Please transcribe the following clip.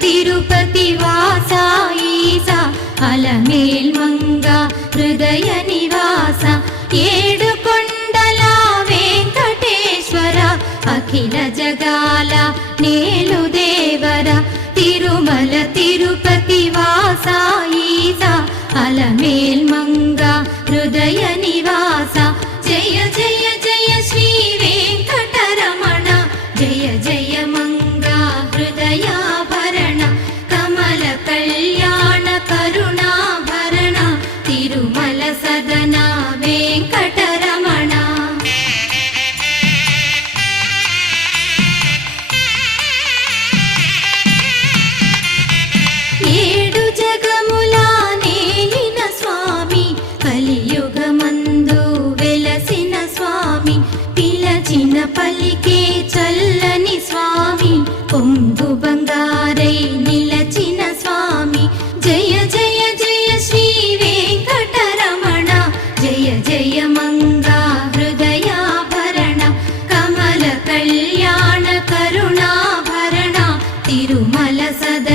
తిరుపతి వాస ఈస అలమేల్ మంగ హృదయ నివాస ఏడు కొండల వెంకటేశ్వర అఖిల జగాల నేలు దేవర తిరుమల తిరుపతి వాస ఈస అలమేల్ మంగ హృదయ నివాస జయ జయ జయ శ్రీ వెంకటరమణ జయ జయ మంగ హృదయాభరణ కమల కళ్యాణ కరుణాభరణ తిరుమల సదన వెంకటరమణ. ఏడు జగముల నేలిన స్వామి కలియుగమందు వెలసిన స్వామి పిలచిన పలికే చల్లని స్వామి పొంగు బంగారై నిలచిన స్వామి జయ జయ జయ శ్రీ వెంకటరమణ జయ జయ మంగా హృదయాభరణ కమల కళ్యాణ కరుణాభరణ తిరుమల సద